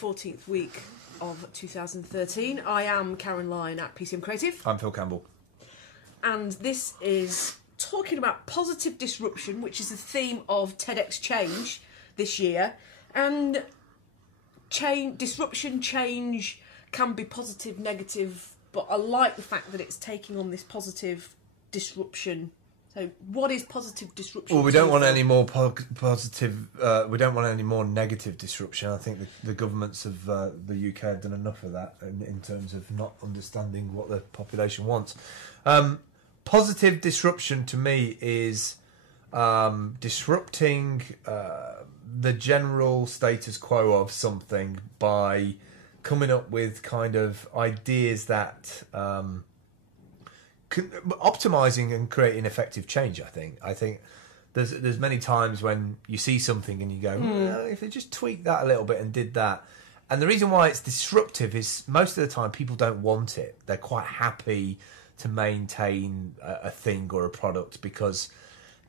14th week of 2013. I am Karen Lyon at PCM Creative. I'm Phil Campbell. And this is talking about positive disruption, which is the theme of TEDx Change this year. And disruption, change can be positive, negative, but I like the fact that it's taking on this positive disruption. So what is positive disruption? Well, we don't want any more positive, we don't want any more negative disruption. I think the governments of the UK have done enough of that in terms of not understanding what the population wants. Positive disruption to me is disrupting the general status quo of something by coming up with kind of ideas that optimizing and creating effective change. I think there's many times when you see something and you go, well, if they just tweaked that a little bit and did that. And the reason why it's disruptive is most of the time people don't want it. They're quite happy to maintain a thing or a product because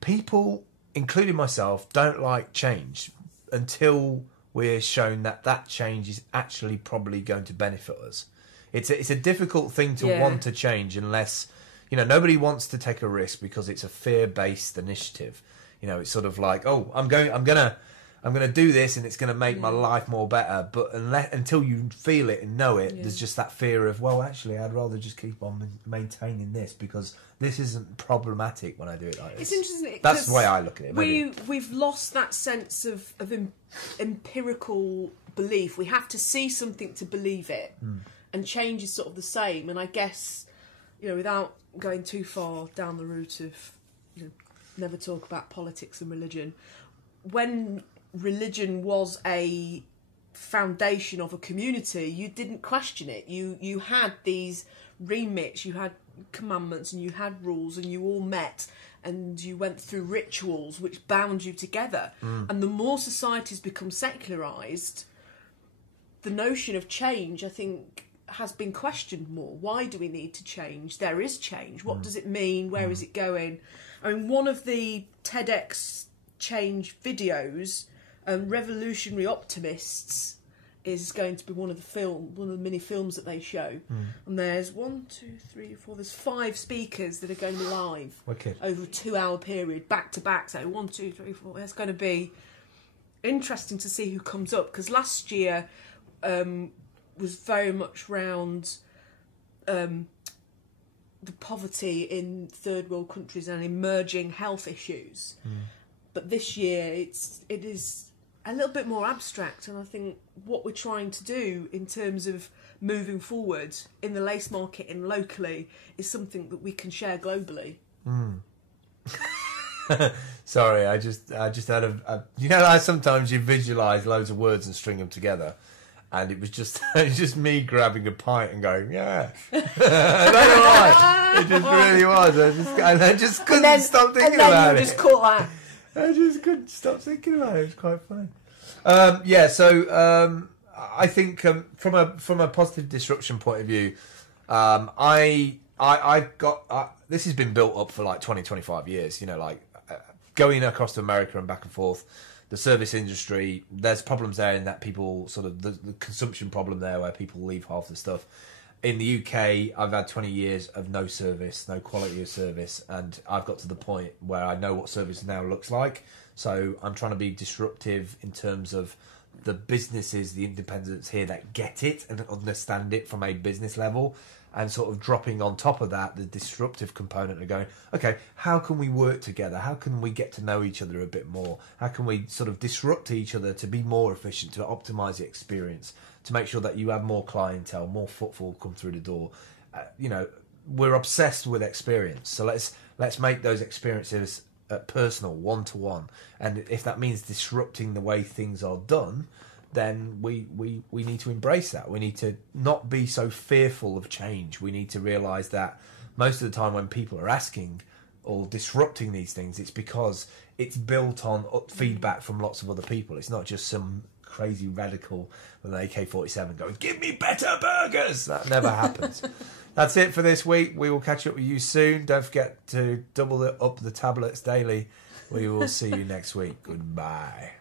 people, including myself, don't like change until we're shown that that change is actually probably going to benefit us. It's a difficult thing to want to change unless, you know, nobody wants to take a risk because it's a fear-based initiative. You know, it's sort of like, oh, I'm gonna do this and it's gonna make my life more better. But until you feel it and know it, there's just that fear of, well, actually, I'd rather just keep on maintaining this because this isn't problematic when I do it like this. It's interesting. That's the way I look at it. We've lost that sense of empirical belief. We have to see something to believe it, and change is sort of the same. And I guess, you know, without going too far down the route of, you know, never talk about politics and religion, when religion was a foundation of a community, you didn't question it. You had these remits, you had commandments, and you had rules, and you all met, and you went through rituals which bound you together. And the more societies become secularised, the notion of change, I think, has been questioned more. Why do we need to change? There is change. What does it mean? Where is it going? I mean, one of the TEDx Change videos, Revolutionary Optimists, is going to be one of the mini films that they show. And there's 1, 2, 3, 4, there's 5 speakers that are going live over a 2-hour period, back to back. So 1, 2, 3, 4. It's going to be interesting to see who comes up, because last year was very much round the poverty in third world countries and emerging health issues. But this year it is a little bit more abstract, and I think what we're trying to do in terms of moving forward in the lace market and locally is something that we can share globally. Sorry, I just had you know, like sometimes you visualise loads of words and string them together. And it was just me grabbing a pint and going, yeah. I don't know why. It just really was. I just couldn't stop thinking about it. And then you just caught that. I just couldn't stop thinking about it. It was quite funny. I think from a positive disruption point of view, I got this has been built up for like 20-25 years. You know, like going across to America and back and forth. The service industry, there's problems there in that people sort of the consumption problem there where people leave half the stuff. In the UK, I've had 20 years of no service, no quality of service, and I've got to the point where I know what service now looks like. So I'm trying to be disruptive in terms of the businesses, the independents here that get it and understand it from a business level, and sort of dropping on top of that the disruptive component and going, okay, how can we work together? How can we get to know each other a bit more? How can we sort of disrupt each other to be more efficient, to optimize the experience, to make sure that you have more clientele, more footfall come through the door? You know, we're obsessed with experience, so let's make those experiences personal, one-to-one. And if that means disrupting the way things are done, then we need to embrace that. We need to not be so fearful of change. We need to realise that most of the time when people are asking or disrupting these things, it's because it's built on feedback from lots of other people. It's not just some crazy radical with an AK-47 going, give me better burgers! That never happens. That's it for this week. We will catch up with you soon. Don't forget to double up the tablets daily. We will see you next week. Goodbye.